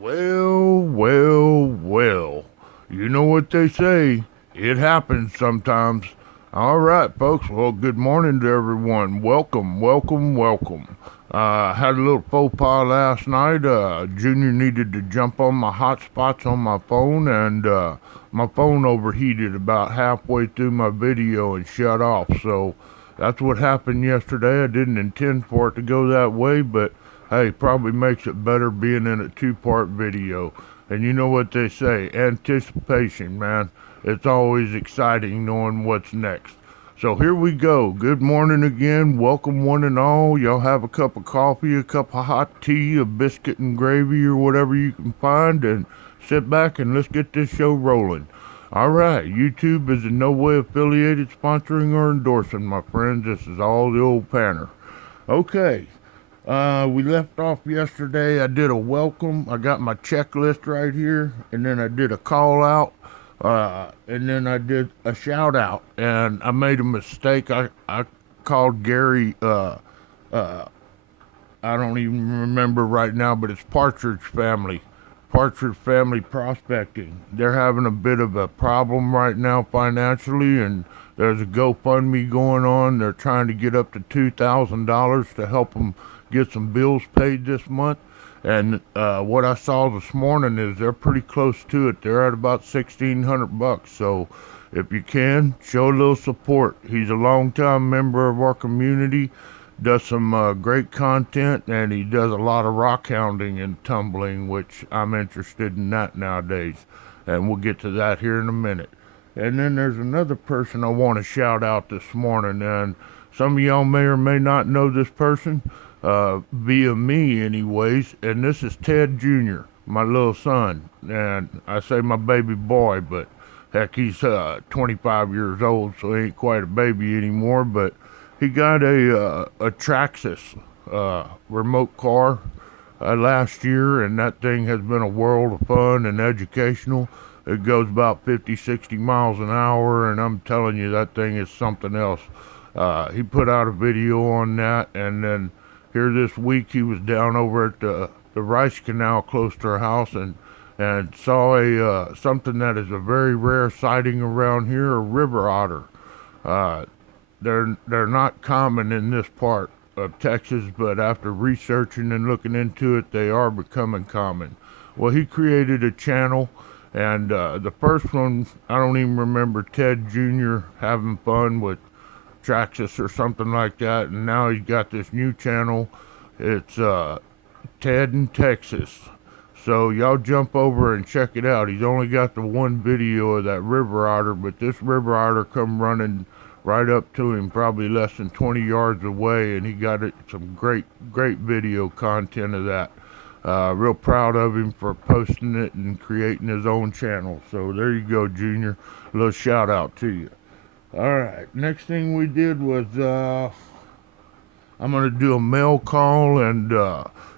Well, well, well. You know what they say. It happens sometimes. All right, folks. Well, good morning to everyone. Welcome, welcome, welcome. Had a little faux pas last night. Junior needed to jump on my hotspots on my phone, and my phone overheated about halfway through my video and shut off. So that's what happened yesterday. I didn't intend for it to go that way, but hey, probably makes it better being in a two-part video. And you know what they say, anticipation, man. It's always exciting knowing what's next. So here we go. Good morning again. Welcome one and all. Y'all have a cup of coffee, a cup of hot tea, a biscuit and gravy, or whatever you can find, and sit back and let's get this show rolling. All right, YouTube is in no way affiliated, sponsoring, or endorsing, my friends. This is all the old panner. Okay, we left off yesterday. I did a welcome. I got my checklist right here, and then I did a call out, and then I did a shout out. And I made a mistake. I called Gary. I don't even remember right now, but it's Partridge Family. Partridge Family Prospecting. They're having a bit of a problem right now financially, and there's a GoFundMe going on. They're trying to get up to $2,000 to help them get some bills paid this month. And what I saw this morning is they're pretty close to it. They're at about $1,600. So if you can, show a little support. He's a longtime member of our community, does some great content, and he does a lot of rock hounding and tumbling, which I'm interested in that nowadays. And we'll get to that here in a minute. And then there's another person I want to shout out this morning, and some of y'all may or may not know this person, via me anyways, and this is Ted Jr., my little son. And I say my baby boy, but heck, he's 25 years old, so he ain't quite a baby anymore, but he got a Traxxas remote car last year, and that thing has been a world of fun and educational. It goes about 50, 60 miles an hour, and I'm telling you, that thing is something else. He put out a video on that, and then here this week he was down over at the Rice Canal close to our house, and saw a something that is a very rare sighting around here, a river otter. Uh, they're not common in this part of Texas, but after researching and looking into it, they are becoming common. Well, he created a channel, and the first one, I don't even remember Ted Jr. having fun with Traxxas or something like that, and now he's got this new channel. It's Ted in Texas. So y'all jump over and check it out. He's only got the one video of that river otter, but this river otter come running right up to him, probably less than 20 yards away, and he got some great video content of that. Real proud of him for posting it and creating his own channel. So there you go, Junior. A little shout out to you. All right. Next thing we did was I'm gonna do a mail call and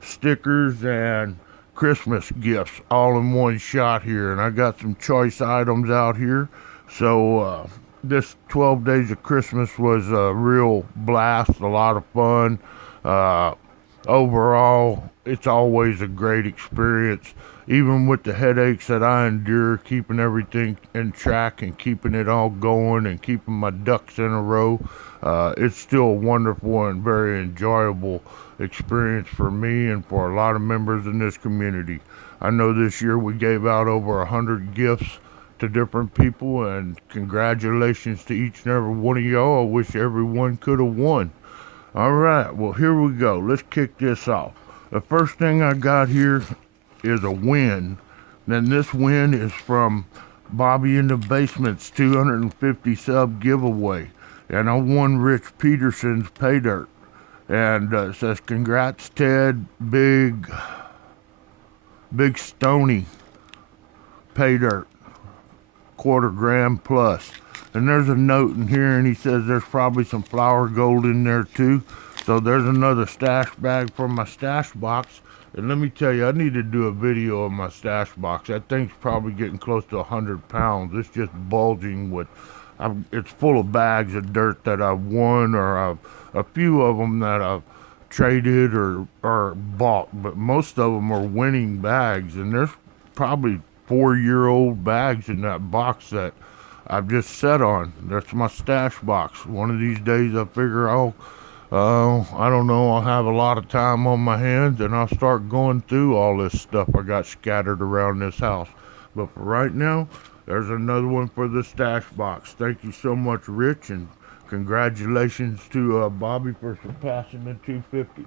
stickers and Christmas gifts all in one shot here, and I got some choice items out here. So this 12 days of Christmas was a real blast, a lot of fun. Uh, Overall, it's always a great experience, even with the headaches that I endure, keeping everything in track and keeping it all going and keeping my ducks in a row. It's still a wonderful and very enjoyable experience for me and for a lot of members in this community. I know this year we gave out over 100 gifts to different people, and congratulations to each and every one of y'all. I wish everyone could have won. All right, well, here we go. Let's kick this off. The first thing I got here is a win. Then this win is from Bobby in the Basement's 250 sub giveaway. And I won Rich Peterson's pay dirt. And it says, congrats, Ted. Big Stony pay dirt. Quarter gram plus. And there's a note in here, and he says there's probably some flour gold in there too. So there's another stash bag from my stash box. And let me tell you, I need to do a video of my stash box. That thing's probably getting close to 100 pounds. It's just bulging with, it's full of bags of dirt that I've won, or a few of them that I've traded or bought, but most of them are winning bags, and there's probably 4-year-old bags in that box that I've just set on. That's my stash box. One of these days I figure I don't know, I'll have a lot of time on my hands and I'll start going through all this stuff I got scattered around this house. But for right now, there's another one for the stash box. Thank you so much, Rich, and congratulations to Bobby for surpassing the 250.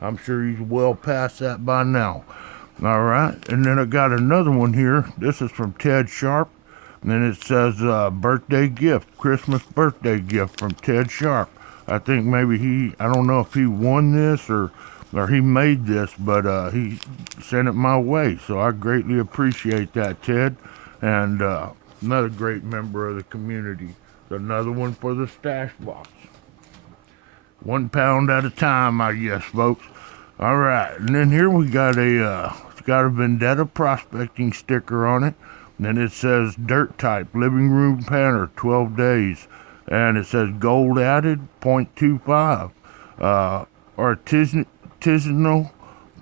I'm sure he's well past that by now. All right, and then I got another one here. This is from Ted Sharp, and then it says birthday gift, Christmas birthday gift from Ted Sharp. I think maybe I don't know if he won this or he made this, but he sent it my way. So I greatly appreciate that, Ted. And another great member of the community. Another one for the stash box. 1 pound at a time, I guess, folks. All right, and then here we got it's got a Vendetta prospecting sticker on it. And then it says dirt type, living room panner, 12 days. And it says gold added, 0.25. Artisanal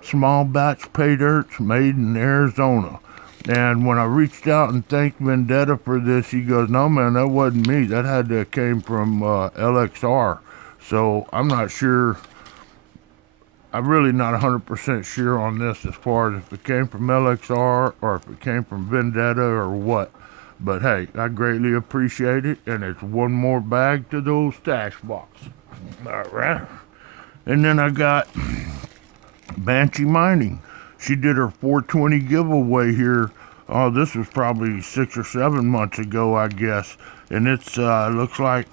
small batch pay dirts made in Arizona. And when I reached out and thanked Vendetta for this, he goes, "No, man, that wasn't me. That had to came from LXR." So I'm not sure. I'm really not 100% sure on this as far as if it came from LXR or if it came from Vendetta or what. But hey, I greatly appreciate it, and it's one more bag to those stash box. All right. And then I got Banshee Mining. She did her 420 giveaway here. Oh, this was probably 6 or 7 months ago, I guess. And it's looks like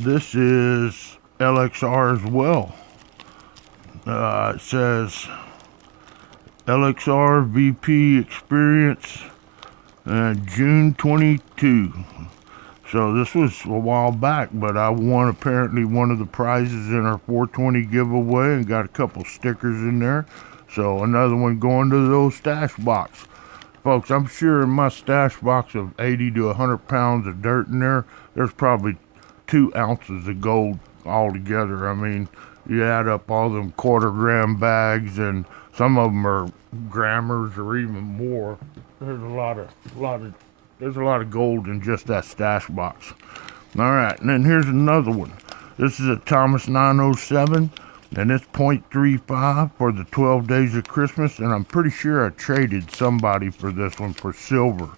this is LXR as well. It says LXR VP Experience June 22. So this was a while back, but I won apparently one of the prizes in our 420 giveaway and got a couple stickers in there. So another one going to those stash box. Folks, I'm sure in my stash box of 80 to 100 pounds of dirt in there, there's probably 2 ounces of gold altogether. I mean, you add up all them quarter-gram bags, and some of them are grammars or even more. There's a lot of gold in just that stash box. All right, and then here's another one. This is a Thomas 907, and it's 0.35 for the 12 days of Christmas, and I'm pretty sure I traded somebody for this one for silver.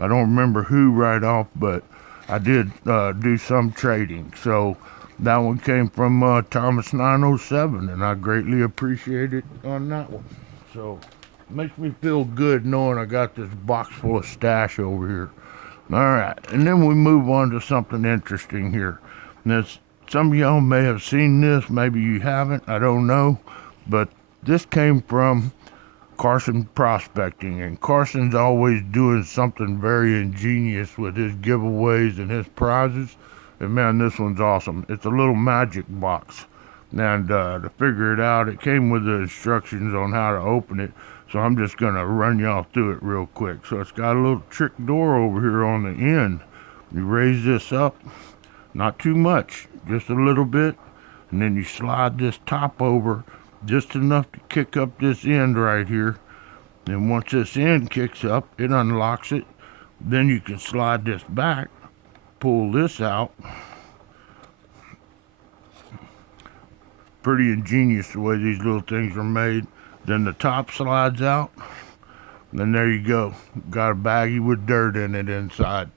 I don't remember who right off, but I did do some trading. So that one came from Thomas 907, and I greatly appreciate it on that one. So it makes me feel good knowing I got this box full of stash over here. All right, and then we move on to something interesting here. Now, some of y'all may have seen this, maybe you haven't, I don't know, but this came from Carson Prospecting, and Carson's always doing something very ingenious with his giveaways and his prizes. And man, this one's awesome. It's a little magic box. And to figure it out, it came with the instructions on how to open it. So I'm just going to run y'all through it real quick. So it's got a little trick door over here on the end. You raise this up, not too much, just a little bit. And then you slide this top over just enough to kick up this end right here. And once this end kicks up, it unlocks it. Then you can slide this back, pull this out. Pretty ingenious the way these little things are made. Then the top slides out. And there you go. Got a baggie with dirt in it inside.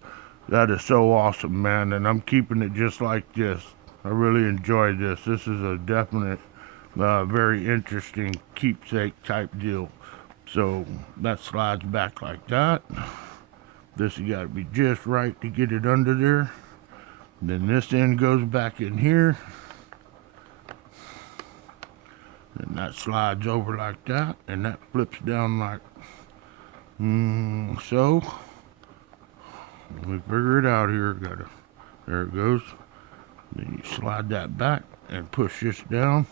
That is so awesome, man. And I'm keeping it just like this. I really enjoy this. This is a definite, very interesting keepsake type deal. So that slides back like that. This has got to be just right to get it under there. Then this end goes back in here. And that slides over like that, and that flips down like so. Let me figure it out here. There it goes. Then you slide that back and push this down,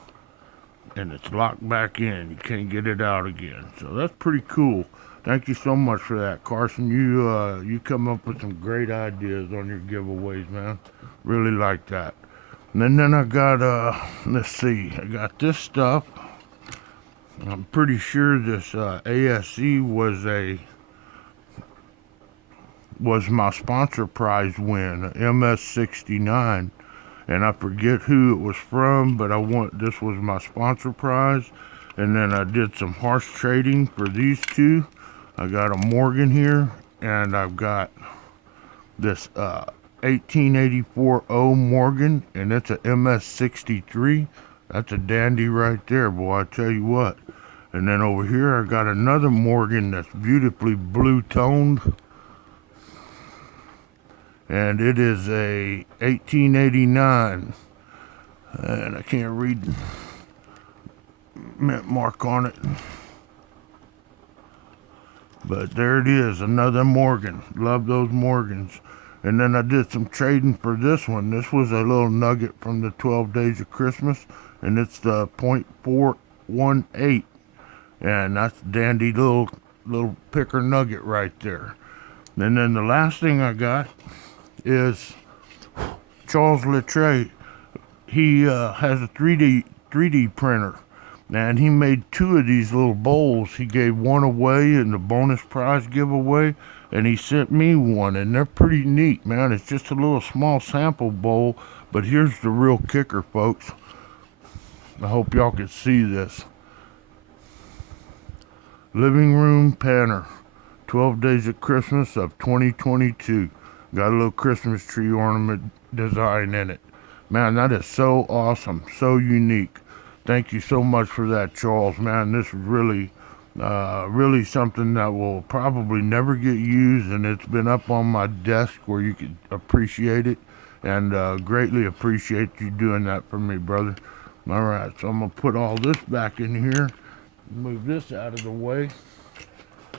and it's locked back in. You can't get it out again. So that's pretty cool. Thank you so much for that, Carson. You come up with some great ideas on your giveaways, man. Really like that. And then I got, let's see, I got this stuff. I'm pretty sure this ASE was my sponsor prize win, MS69, and I forget who it was from, but this was my sponsor prize. And then I did some horse trading for these two. I got a Morgan here, and I've got this 1884 O Morgan, and it's a MS63. That's a dandy right there, boy, I tell you what. And then over here I got another Morgan that's beautifully blue toned, and it is a 1889, and I can't read the mint mark on it, but there it is, another Morgan. Love those Morgans. And then I did some trading for this one. This was a little nugget from the 12 Days of Christmas, and it's the .418, and that's a dandy little picker nugget right there. And then the last thing I got is Charles Littré. He has a 3D printer, and he made two of these little bowls. He gave one away in the bonus prize giveaway, and he sent me one, and they're pretty neat, man. It's just a little small sample bowl, but here's the real kicker, folks. I hope y'all can see this. Living room panner, 12 Days of Christmas of 2022. Got a little Christmas tree ornament design in it. Man, that is so awesome, so unique. Thank you so much for that, Charles. Man, this is really something that will probably never get used, and it's been up on my desk where you could appreciate it, and greatly appreciate you doing that for me, brother. All right, so I'm going to put all this back in here, move this out of the way,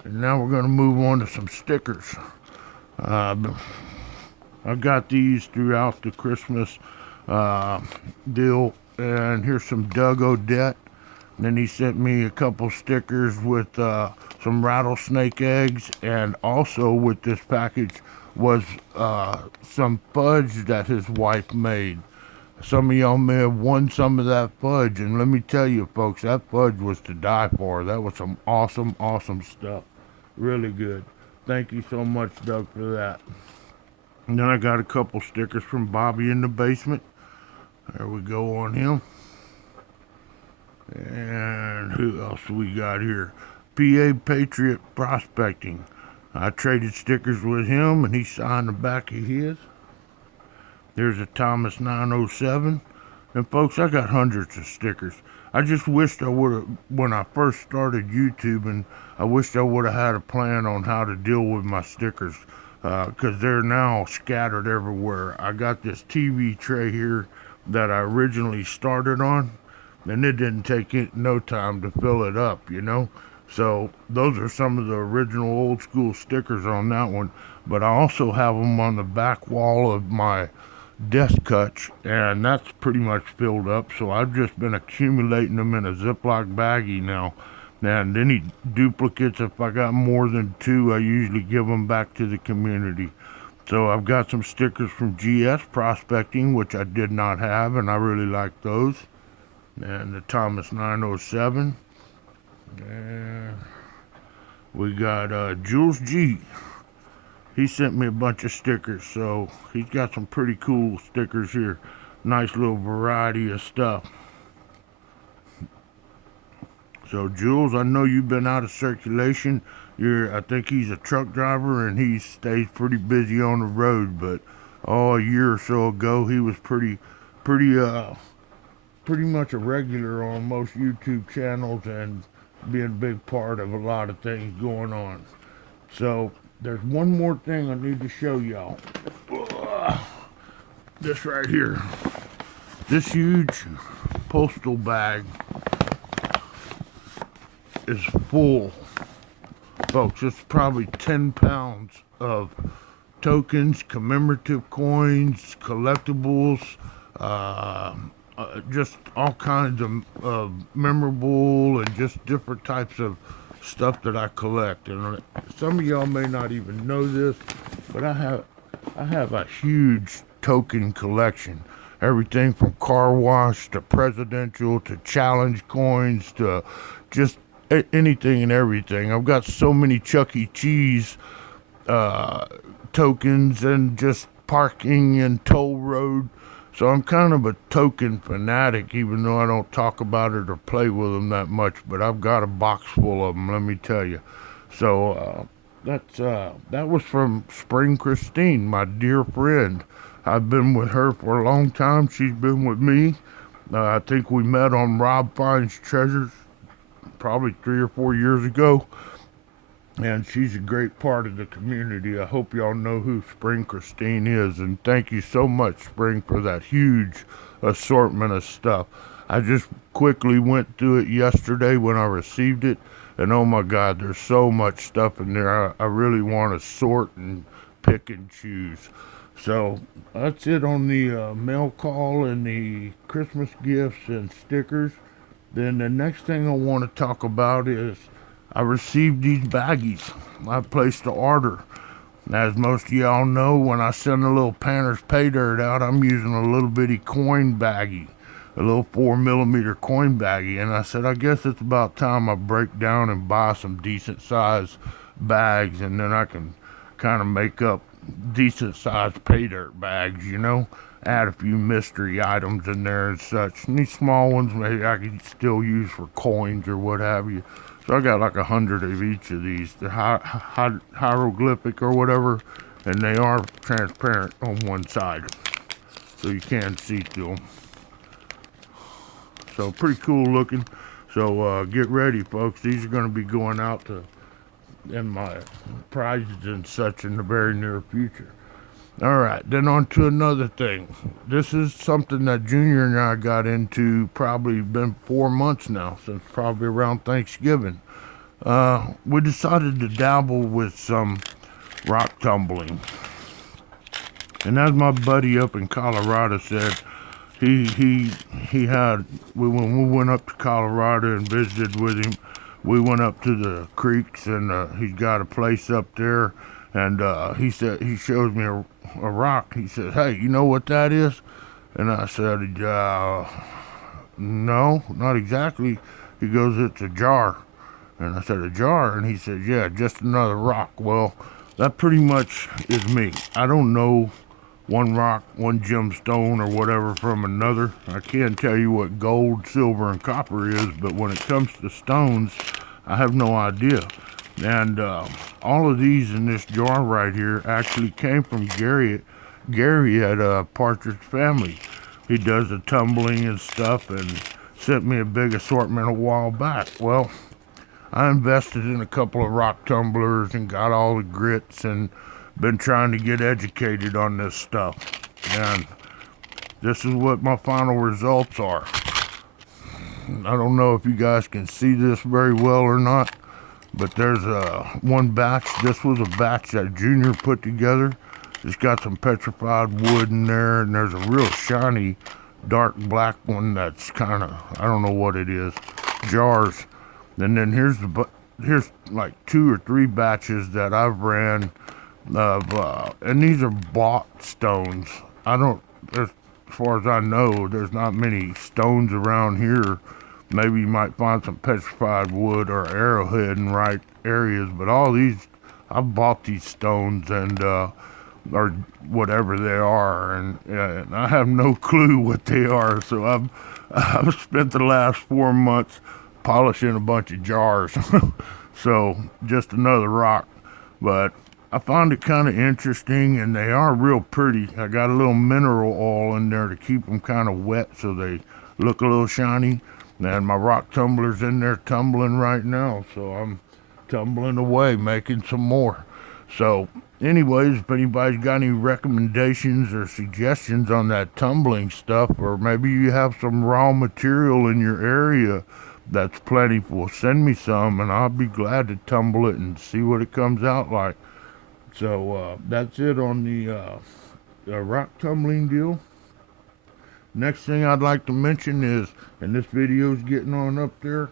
and now we're going to move on to some stickers. I got these throughout the Christmas deal, and here's some Doug Odette. And then he sent me a couple stickers with some rattlesnake eggs, and also with this package was some fudge that his wife made. Some of y'all may have won some of that fudge, and let me tell you, folks, that fudge was to die for. That was some awesome, awesome stuff. Really good. Thank you so much, Doug, for that. And then I got a couple stickers from Bobby in the basement. There we go on him. And who else we got here? PA Patriot Prospecting. I traded stickers with him, and he signed the back of his. There's a Thomas 907. And folks, I got hundreds of stickers. I just wished I would have, when I first started YouTubing, I wished I would have had a plan on how to deal with my stickers, because they're now scattered everywhere. I got this TV tray here that I originally started on, and it didn't take no time to fill it up, you know. So those are some of the original old school stickers on that one. But I also have them on the back wall of my desk cuts, and that's pretty much filled up. So I've just been accumulating them in a Ziploc baggie now. And any duplicates, if I got more than two, I usually give them back to the community. So I've got some stickers from GS Prospecting, which I did not have, and I really like those. And the Thomas 907. And we got Jules G. He sent me a bunch of stickers, so he's got some pretty cool stickers here. Nice little variety of stuff. So Jules, I know you've been out of circulation. I think he's a truck driver, and he stays pretty busy on the road. But a year or so ago, he was pretty much a regular on most YouTube channels, and being a big part of a lot of things going on. So there's one more thing I need to show y'all. This right here. This huge postal bag is full. Folks, it's probably 10 pounds of tokens, commemorative coins, collectibles, just all kinds of memorable and just different types of stuff that I collect. And some of y'all may not even know this, but I have a huge token collection. everything from car wash to presidential to challenge coins to just anything and everything. I've got so many Chuck E. Cheese uh, tokens and just parking and toll road. So I'm kind of a token fanatic, even though I don't talk about it or play with them that much. But I've got a box full of them, let me tell you. So that was from Spring Christine, my dear friend. I've been with her for a long time. She's been with me. I think we met on Rob Fine's Treasures probably 3 or 4 years ago, and she's a great part of the community. I hope y'all know who Spring Christine is, and thank you so much, Spring, for that huge assortment of stuff. I just quickly went through it yesterday when I received it, and oh my God, there's so much stuff in there. I really want to sort and pick and choose. So that's it on the mail call and the Christmas gifts and stickers. Then the next thing I want to talk about is I received these baggies. I placed the order. As most of y'all know, when I send a little Panter's Pay Dirt out, I'm using a little bitty coin baggie, a little 4 millimeter coin baggie. And I said, I guess it's about time I break down and buy some decent sized bags, and then I can kind of make up decent sized pay dirt bags, add a few mystery items in there and such. And these small ones maybe I could still use for coins or what have you. So I got like 100 of each of these. They're hieroglyphic or whatever, and they are transparent on one side, so you can see through them. So pretty cool looking. So get ready, folks. These are going to be going out to in my prizes and such in the very near future. All right, then on to another thing. This is something that Junior and I got into probably been 4 months now, since probably around Thanksgiving. We decided to dabble with some rock tumbling. And as my buddy up in Colorado said, he had when we went up to Colorado and visited with him, we went up to the creeks, and he's got a place up there, and he said he shows me a rock. He said, "Hey, you know what that is?" And I said, "No, not exactly." He goes, "It's a jar." And I said, "A jar?" And he said, "Yeah, just another rock." Well, that pretty much is me. I don't know one rock, one gemstone, or whatever from another. I can't tell you what gold, silver, and copper is, but when it comes to stones, I have no idea. And all of these in this jar right here actually came from Gary at Partridge Family. He does the tumbling and stuff, and sent me a big assortment a while back. Well, I invested in a couple of rock tumblers and got all the grits and been trying to get educated on this stuff. And this is what my final results are. I don't know if you guys can see this very well or not, but there's one batch. This was a batch that Junior put together. It's got some petrified wood in there, and there's a real shiny dark black one that's kind of, I don't know what it is, jars. And then here's like 2 or 3 batches that I've ran of, and these are bought stones. I don't, as far as I know, there's not many stones around here. Maybe you might find some petrified wood or arrowhead in right areas, but all these, I've bought these stones and or whatever they are, and I have no clue what they are. So I've spent the last 4 months polishing a bunch of jars. So just another rock, but I found it kind of interesting, and they are real pretty. I got a little mineral oil in there to keep them kind of wet so they look a little shiny. And my rock tumbler's in there tumbling right now, so I'm tumbling away, making some more. So, anyways, if anybody's got any recommendations or suggestions on that tumbling stuff, or maybe you have some raw material in your area that's plentiful, send me some, and I'll be glad to tumble it and see what it comes out like. So, that's it on the rock tumbling deal. Next thing I'd like to mention is, and this video is getting on up there,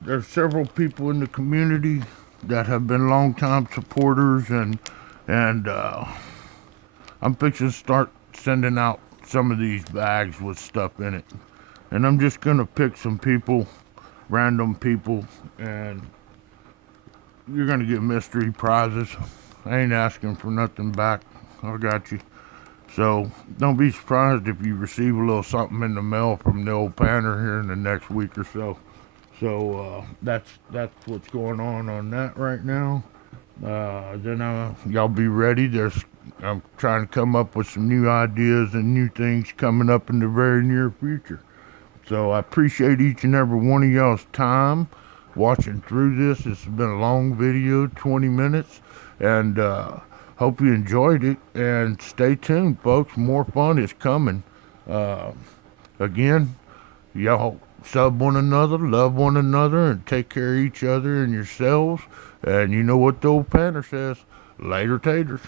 there's several people in the community that have been longtime supporters, and I'm fixing to start sending out some of these bags with stuff in it. And I'm just gonna pick some people, random people, and you're gonna get mystery prizes. I ain't asking for nothing back. I got you. So don't be surprised if you receive a little something in the mail from the old Panner here in the next week or so. So that's what's going on that right now. Then y'all be ready. I'm trying to come up with some new ideas and new things coming up in the very near future. So I appreciate each and every one of y'all's time watching through this. This has been a long video, 20 minutes, and hope you enjoyed it. And stay tuned, folks. More fun is coming. Again, y'all sub one another, love one another, and take care of each other and yourselves. And you know what the old Panner says: later, taters.